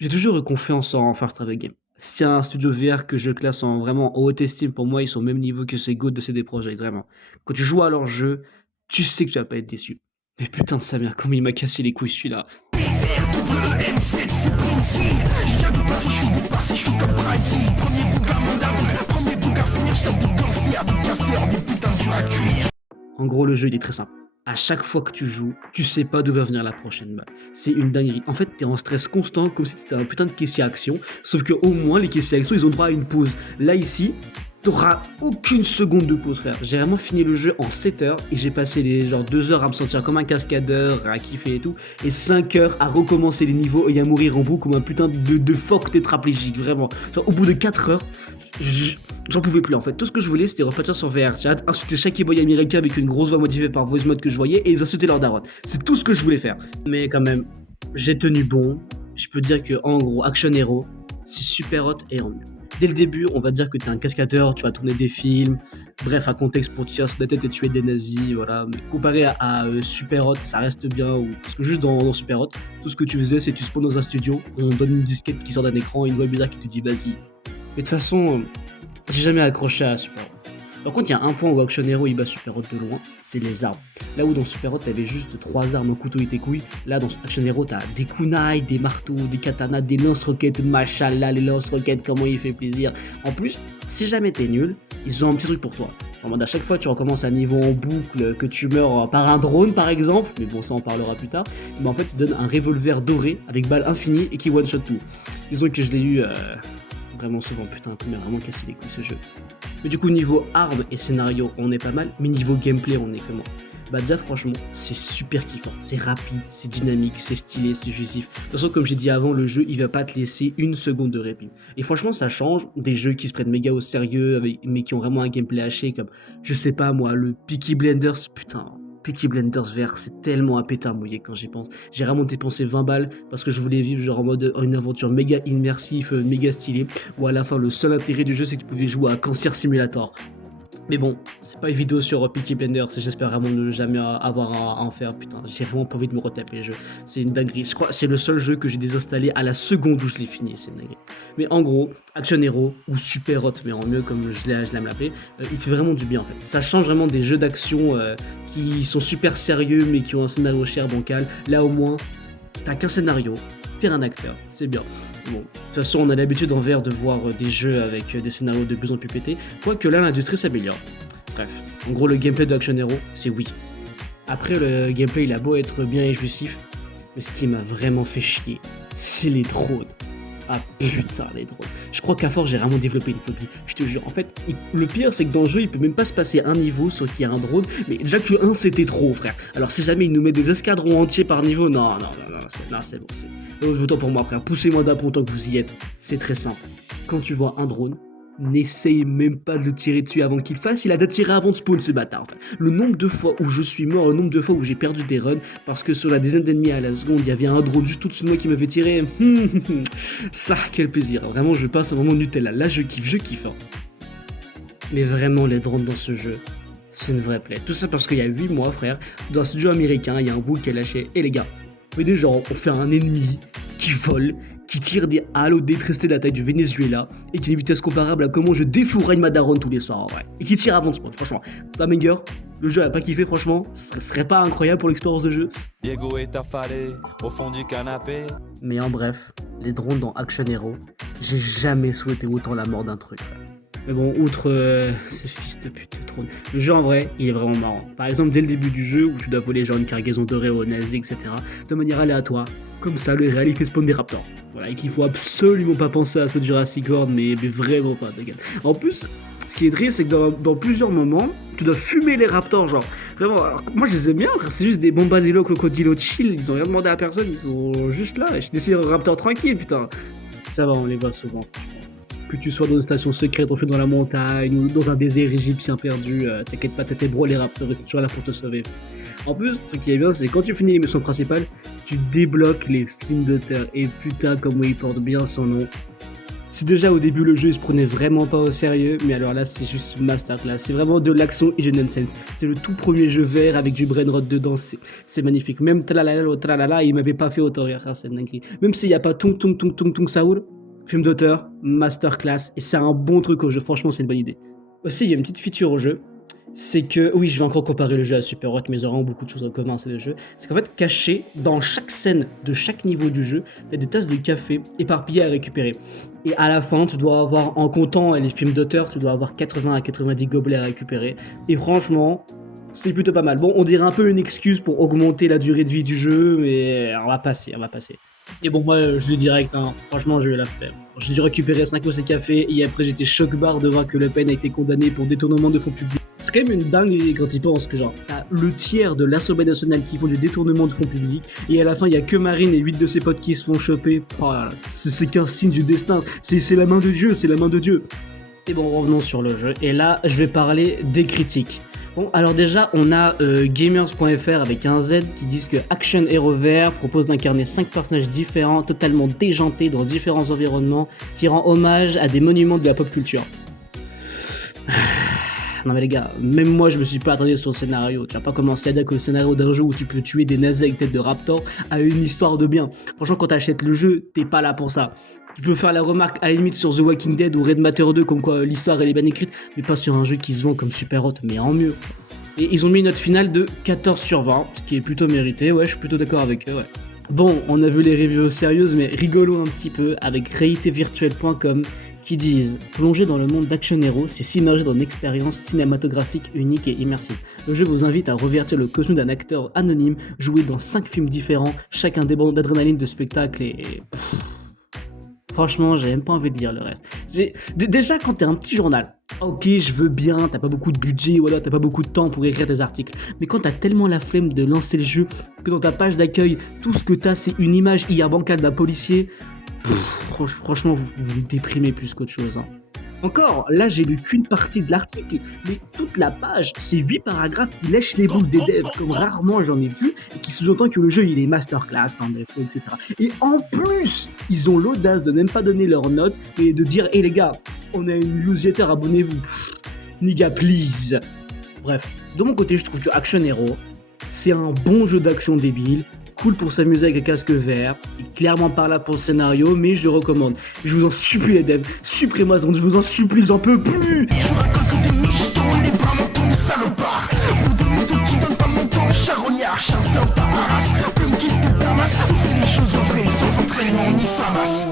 J'ai toujours eu confiance en First Travel Game. S'il y a un studio VR que je classe en vraiment en haute estime, pour moi, ils sont au même niveau que ces GOAT de CD Projekt, vraiment. Quand tu joues à leur jeu, tu sais que tu vas pas être déçu. Mais putain de sa mère, comme il m'a cassé les couilles celui-là. En gros, le jeu, il est très simple. À chaque fois que tu joues, tu sais pas d'où va venir la prochaine balle. C'est une dinguerie. En fait, t'es en stress constant, comme si t'étais un putain de caissier action. Sauf que au moins, les caissiers action, ils ont droit à une pause. Là, ici, t'auras aucune seconde de pause, frère. J'ai vraiment fini le jeu en 7 heures et j'ai passé les genre 2 heures à me sentir comme un cascadeur, à kiffer et tout. Et 5 heures à recommencer les niveaux et à mourir en bout comme un putain de phoque tétraplégique, vraiment. Genre, au bout de 4 heures, j'en pouvais plus en fait. Tout ce que je voulais c'était repartir sur VR Chat, insulter chaque boy américain avec une grosse voix motivée par voice mode que je voyais et ils insulter leur daronne. C'est tout ce que je voulais faire. Mais quand même, j'ai tenu bon. Je peux dire que en gros, Action Hero, c'est super hot et en mieux. Dès le début, on va dire que t'es un cascadeur, tu vas tourner des films, bref, un contexte pour tirer sur la tête et tuer des nazis, voilà. Mais comparé à Super Hot, ça reste bien. Parce que juste dans Super Hot, tout ce que tu faisais, c'est que tu spawns dans un studio, on donne une disquette qui sort d'un écran et une voix bizarre qui te dit vas-y. Mais de toute façon, j'ai jamais accroché à Super Hot. Par contre, il y a un point où Action Hero il bat Super Hot de loin, c'est les armes. Là où dans Super Hot t'avais juste 3 armes, un couteau et tes couilles, là dans Action Hero t'as des kunai, des marteaux, des katanas, des lance-roquettes, machallah, les lance-roquettes, comment il fait plaisir. En plus, si jamais t'es nul, ils ont un petit truc pour toi. En mode à chaque fois tu recommences un niveau en boucle, que tu meurs par un drone par exemple, mais bon ça on parlera plus tard, mais en fait ils donnent un revolver doré avec balle infinie et qui one-shot tout. Disons que je l'ai eu vraiment souvent, putain, il m'a vraiment cassé les couilles ce jeu. Mais du coup, niveau armes et scénario, on est pas mal, mais niveau gameplay, on est comment? Bah déjà franchement, c'est super kiffant, c'est rapide, c'est dynamique, c'est stylé, c'est jouissif. De toute façon, comme j'ai dit avant, le jeu, il va pas te laisser une seconde de répit. Et franchement, ça change des jeux qui se prennent méga au sérieux, mais qui ont vraiment un gameplay haché, comme, je sais pas moi, le Peaky Blinders, putain, Peaky Blinders vert, c'est tellement un pétard mouillé quand j'y pense. J'ai vraiment dépensé 20 balles parce que je voulais vivre genre en mode une aventure méga immersif, méga stylée, où à la fin le seul intérêt du jeu c'est que tu pouvais jouer à Cancer Simulator. Mais bon, c'est pas une vidéo sur Peaky Blinders, j'espère vraiment ne jamais avoir à en faire, putain, j'ai vraiment pas envie de me retaper les jeux, c'est une dinguerie, je crois que c'est le seul jeu que j'ai désinstallé à la seconde où je l'ai fini, c'est une dinguerie. Mais en gros, Action Hero, ou Super Hot, mais en mieux comme je l'aime l'appeler, il fait vraiment du bien en fait. Ça change vraiment des jeux d'action qui sont super sérieux mais qui ont un scénario cher bancal, là au moins, t'as qu'un scénario, t'es un acteur, c'est bien. Bon, de toute façon, on a l'habitude en VR de voir des jeux avec des scénarios de plus en plus pétés, quoique là, l'industrie s'améliore. Bref, en gros, le gameplay de Action Hero, c'est oui. Après, le gameplay, il a beau être bien et jouissif, mais ce qui m'a vraiment fait chier, c'est les drones. Ah putain, les drones. Je crois qu'à force, j'ai vraiment développé une phobie. Je te jure. En fait, le pire, c'est que dans le jeu, il peut même pas se passer un niveau sans qu'il y ait un drone. Mais déjà que le 1, c'était trop, frère. Alors, si jamais il nous met des escadrons entiers par niveau, non, c'est bon. Autant pour moi, frère. Poussez-moi d'un pont tant que vous y êtes. C'est très simple. Quand tu vois un drone, n'essaye même pas de le tirer dessus avant qu'il fasse, il a déjà tiré avant de spawn ce bâtard. Enfin, le nombre de fois où je suis mort, le nombre de fois où j'ai perdu des runs, parce que sur la dizaine d'ennemis à la seconde, il y avait un drone juste au-dessus de moi qui m'avait tiré. Ça, quel plaisir. Vraiment, je passe un moment Nutella. Là, je kiffe. Hein. Mais vraiment, les drones dans ce jeu, c'est une vraie plaie. Tout ça parce qu'il y a 8 mois, frère, dans un studio américain, il y a un bout qui a lâché. Et les gars, venez genre, on fait un ennemi qui vole, qui tire des halo détrestés de la taille du Venezuela et qui a une vitesse comparable à comment je défouraille ma daronne tous les soirs en vrai. Et qui tire avant de spawn, franchement. C'est pas banger, le jeu a pas kiffé franchement, ce serait pas incroyable pour l'expérience de jeu. Diego est affalé au fond du canapé. Mais en bref, les drones dans Action Hero, j'ai jamais souhaité autant la mort d'un truc. Mais bon, outre ces fils de pute de trône, le jeu en vrai, il est vraiment marrant. Par exemple, dès le début du jeu, où tu dois voler genre une cargaison dorée aux nazis, etc., de manière aléatoire, comme ça, le réel il fait spawn des raptors. Voilà, et qu'il faut absolument pas penser à ce Jurassic World, mais vraiment pas, t'inquiète. En plus, ce qui est triste, c'est que dans plusieurs moments, tu dois fumer les raptors, genre. Vraiment, alors, moi je les aime bien, c'est juste des bombadillo crocodilo chill, ils ont rien demandé à personne, ils sont juste là, et je décide raptor tranquille, putain. Ça va, on les voit souvent. Que tu sois dans une station secrète, enfuie dans la montagne, ou dans un désert égyptien perdu, t'inquiète pas, t'as tes bros les raptors, ils sont toujours là pour te sauver. En plus, ce qui est bien, c'est quand tu finis les missions principales, tu débloques les films de terre, et putain, comment ils portent bien son nom. Si déjà au début le jeu il se prenait vraiment pas au sérieux, mais alors là c'est juste une masterclass, c'est vraiment de l'action et du nonsense. C'est le tout premier jeu vert avec du brainrot dedans, c'est magnifique. Même tralala, il m'avait pas fait autant rire, ça c'est une dinguerie. Même s'il y a pas Tung Saoul, film d'auteur, masterclass, et c'est un bon truc au jeu, franchement c'est une bonne idée. Aussi il y a une petite feature au jeu, c'est que, oui, je vais encore comparer le jeu à Super Hot, mais ils auront beaucoup de choses en commun, c'est le jeu. C'est qu'en fait, caché dans chaque scène de chaque niveau du jeu, il y a des tasses de café éparpillées à récupérer. Et à la fin, tu dois avoir, en comptant les films d'auteur, tu dois avoir 80 à 90 gobelets à récupérer. Et franchement, c'est plutôt pas mal. Bon, on dirait un peu une excuse pour augmenter la durée de vie du jeu, mais on va passer. Et bon, moi, je le direct, hein, franchement, j'ai eu la flemme. J'ai dû récupérer 5 os et café, et après, j'étais choc-barre de voir que Le Pen a été condamné pour détournement de fonds publics. C'est quand même une dingue quand ils pensent que genre, t'as le tiers de l'Assemblée nationale qui font du détournement de fonds publics, et à la fin, il y a que Marine et 8 de ses potes qui se font choper. Oh là là, c'est qu'un signe du destin. C'est la main de Dieu, c'est la main de Dieu. Et bon, revenons sur le jeu, et là, je vais parler des critiques. Bon, alors déjà, on a gamers.fr avec un Z qui disent que Action Hero VR propose d'incarner 5 personnages différents, totalement déjantés dans différents environnements, qui rend hommage à des monuments de la pop culture. Non mais les gars, même moi je me suis pas attardé sur le scénario. Tu vas pas commencer à dire que le scénario d'un jeu où tu peux tuer des nazis avec tête de raptor a une histoire de bien. Franchement, quand t'achètes le jeu, t'es pas là pour ça. Tu peux faire la remarque à la limite sur The Walking Dead ou Red Matter 2 comme quoi l'histoire elle est bien écrite, mais pas sur un jeu qui se vend comme Super Hot, mais en mieux. Et ils ont mis une note finale de 14 sur 20, ce qui est plutôt mérité, ouais, je suis plutôt d'accord avec eux, ouais. Bon, on a vu les reviews sérieuses, mais rigolo un petit peu, avec réalitévirtuelle.com, qui disent « Plonger dans le monde d'Action Hero, c'est s'immerger dans une expérience cinématographique unique et immersive. Le jeu vous invite à revertir le costume d'un acteur anonyme, joué dans 5 films différents, chacun débordant d'adrénaline, de spectacle et... Franchement, j'ai même pas envie de lire le reste. Déjà, quand t'es un petit journal, ok, je veux bien, t'as pas beaucoup de budget, voilà, t'as pas beaucoup de temps pour écrire tes articles. Mais quand t'as tellement la flemme de lancer le jeu, que dans ta page d'accueil, tout ce que t'as, c'est une image hier bancale d'un policier, franchement, vous me déprimez plus qu'autre chose. Hein. Encore, là, j'ai lu qu'une partie de l'article, mais toute la page, c'est 8 paragraphes qui lèchent les boules des devs, comme rarement j'en ai vu, et qui sous-entend que le jeu, il est masterclass, en défaut, etc. Et en plus, ils ont l'audace de même pas donner leur note, et de dire, hé les gars, on a une newsletter, abonnez-vous. Nigga, please. Bref, de mon côté, je trouve que Action Hero, c'est un bon jeu d'action débile, cool pour s'amuser avec un casque vert, et clairement pas là pour le scénario, mais je le recommande. Je vous en supplie les devs, supprimez-moi, je vous en supplie, j'en peux plus. Salopard, pour de motos qui donnent pas mon temps, charognard, chien de pas race, plume qui te permasse, on fait les choses en vrai, sans entraînement ni famas.